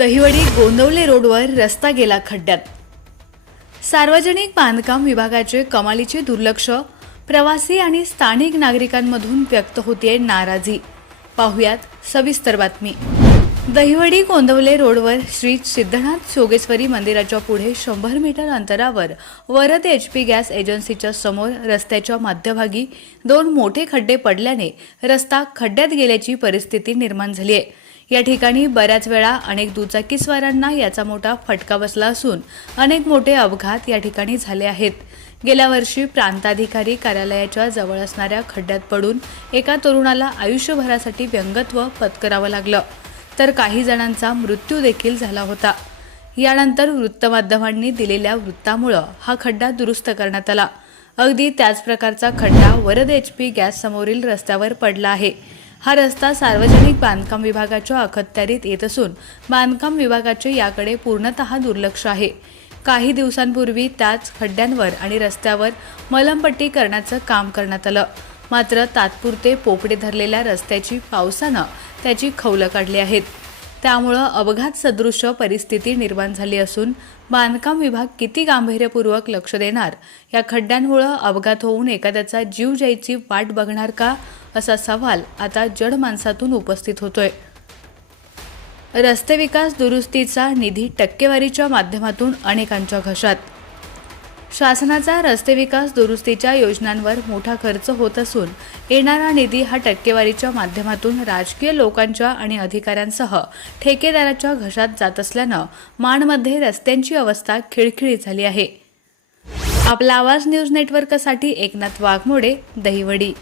दहिवडी गोंदवले रोडवर रस्ता गेला खड्ड्यात. सार्वजनिक बांधकाम विभागाचे कमालीचे दुर्लक्ष प्रवासी आणि स्थानिक नागरिकांमधून व्यक्त होतीये नाराजी. पाहुयात सविस्तर बातमी. दहिवडी गोंदवले रोडवर श्री सिद्धनाथ जोगेश्वरी मंदिराच्या पुढे शंभर मीटर अंतरावर वरद एच पी गॅस एजन्सीच्या समोर रस्त्याच्या मध्यभागी दोन मोठे खड्डे पडल्याने रस्ता खड्ड्यात गेल्याची परिस्थिती निर्माण झाली आहे या ठिकाणी बऱ्याच वेळा अनेक दुचाकीस्वारांना याचा मोठा फटका बसला असून अनेक मोठे अपघात या ठिकाणी झाले आहेत. गेल्या वर्षी प्रांताधिकारी कार्यालयाच्या जवळ असणाऱ्या खड्ड्यात पडून एका तरुणाला आयुष्यभरासाठी व्यंगत्व पत्करावं लागलं. तर काही जणांचा मृत्यू देखील झाला होता. यानंतर वृत्तमाध्यमांनी दिलेल्या वृत्तामुळं हा खड्डा दुरुस्त करण्यात आला. अगदी त्याच प्रकारचा खड्डा वरद एच पी गॅस समोरील रस्त्यावर पडला आहे. हा रस्ता सार्वजनिक बांधकाम विभागाच्या अखत्यारीत येत असून बांधकाम विभागाचे याकडे पूर्णतः दुर्लक्ष आहे. काही दिवसांपूर्वी त्याच खड्ड्यांवर आणि रस्त्यावर मलमपट्टी करण्याचं काम करण्यात आलं. मात्र तात्पुरते पोपडे धरलेल्या रस्त्याची पावसानं त्याची खौलं काढली आहेत. त्यामुळं अपघात सदृश्य परिस्थिती निर्माण झाली असून बांधकाम विभाग किती गांभीर्यपूर्वक लक्ष देणार? या खड्ड्यांमुळं अपघात होऊन एखाद्याचा जीव जायची वाट बघणार का? असा सवाल आता जड माणसातून उपस्थित होतोय. रस्ते विकास दुरुस्तीचा निधी टक्केवारीच्या माध्यमातून अनेकांच्या घशात. शासनाचा रस्ते विकास दुरुस्तीच्या योजनांवर मोठा खर्च होत असून येणारा निधी हा टक्केवारीच्या माध्यमातून राजकीय लोकांच्या आणि अधिकाऱ्यांसह ठेकेदाराच्या घशात जात असल्यानं माणमध्ये रस्त्यांची अवस्था खिळखिळी झाली आहे. आपला आवाज न्यूज नेटवर्कसाठी एकनाथ वाघमोडे दहिवडी.